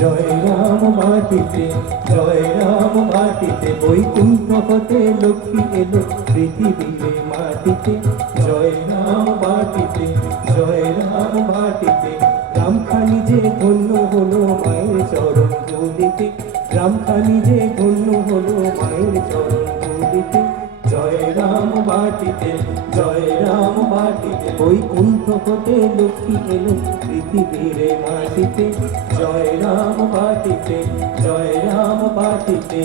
জয় রাম মাটিতে জয় রাম মাটিতে বৈকুণ্ঠ হতে লক্ষ্মী এলো পৃথিবীরে মাটিতে জয় রাম মাটিতে জয় রাম মাটিতে রামখানি যে ধন্য হলো মায়ের চরণ ধুলিতে রামখানি যে ধন্য হলো মায়ের চরণ ধুলিতে জয় রাম বাটিতে জয় রাম বাটিতে বৈকুণ্ঠ হতে লক্ষ্মী এলো। পৃথিবীর মাটিতে জয় রাম বাটিতে জয় রাম বাটিতে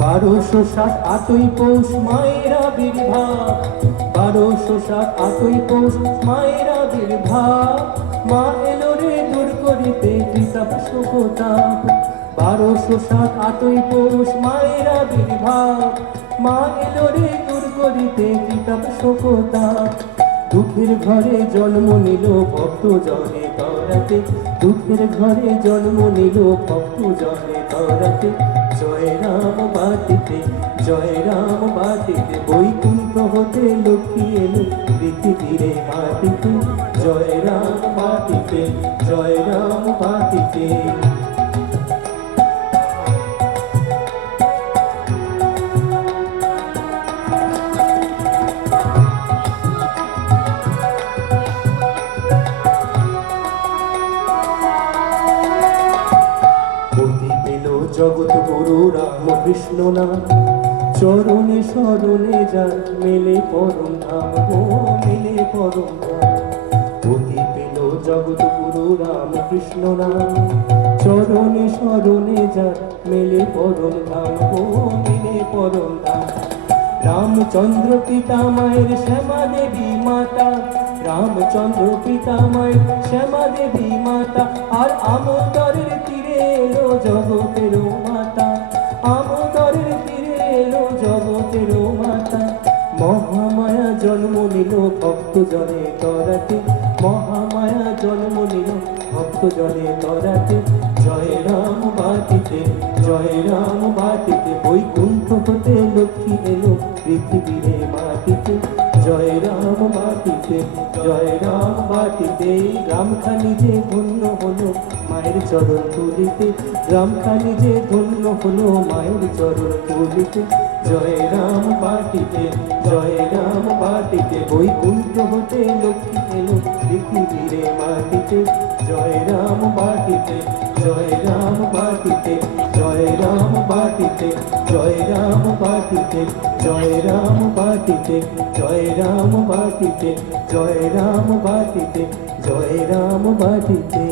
বারোশো ষাট আতই পৌষ মায়েরা বিভা বারোশো ষাট আটই পৌষ মায়েরা বির্ভাব মা এলো রে দূর করিতে কৃতাপ শোকতাপ বারোশো ষাট আটই পৌষ মায়েরা বির্ভাব মা এলো রে দূর করিতে কৃতাপ শোকতাপ দুঃখের ঘরে জন্ম নিল ভক্ত জনে তরাতে। দুঃখের ঘরে জন্ম নিল ভক্ত জনে তরাতে। জয় রাম বাটিতে জয় রাম বাটিতে বৈকুণ্ঠ মতে লুকিয়ে পৃথিবীরে মাটিতে। জয় রাম মাটিতে, জয় রাম মাটিতে। জগৎ গুরু রাম কৃষ্ণ নাম চরণে স্মরণে যা মেলে পরম ধাম মেলে পরম গতি পেল জগৎ গুরু রামকৃষ্ণ নাম। চরণে স্মরণে যা মেলে পরম ধাম মেলে পরম ধাম। রামচন্দ্র পিতা মায়ের শ্যামা দেবী মাতা। রামচন্দ্র পিতা মায়ের শ্যামা দেবী মাতা। আর আমতরের তীরে জগতের ভক্ত জনে তরাতে মহামায়া জন্ম নিল। ভক্ত জনে তরাতে জয় রাম বাটিতে, জয় রাম বাটিতে বৈকুণ্ঠ হতে লক্ষ্মী এলো পৃথিবীরে মাটিতে। জয় রাম বাটিতে, জয় রাম বাটিতে গ্রামখানি যে ধন্য হলো মায়ের চরণ তুলিতে। গ্রামখানি যে ধন্য হলো মায়ের চরণ তুলিতে। জয় রাম বাটিতে জয় রাম বাটিতে বৈকুণ্ঠ হতে লক্ষ্মী এলো পৃথিবীরে মাটিতে। জয় রাম বাটিতে জয় রাম বাটিতে জয় রাম বাটিতে জয় রাম বাটিতে জয় রাম বাটিতে জয় রাম বাটিতে জয় রাম বাটিতে জয় রাম বাটিতে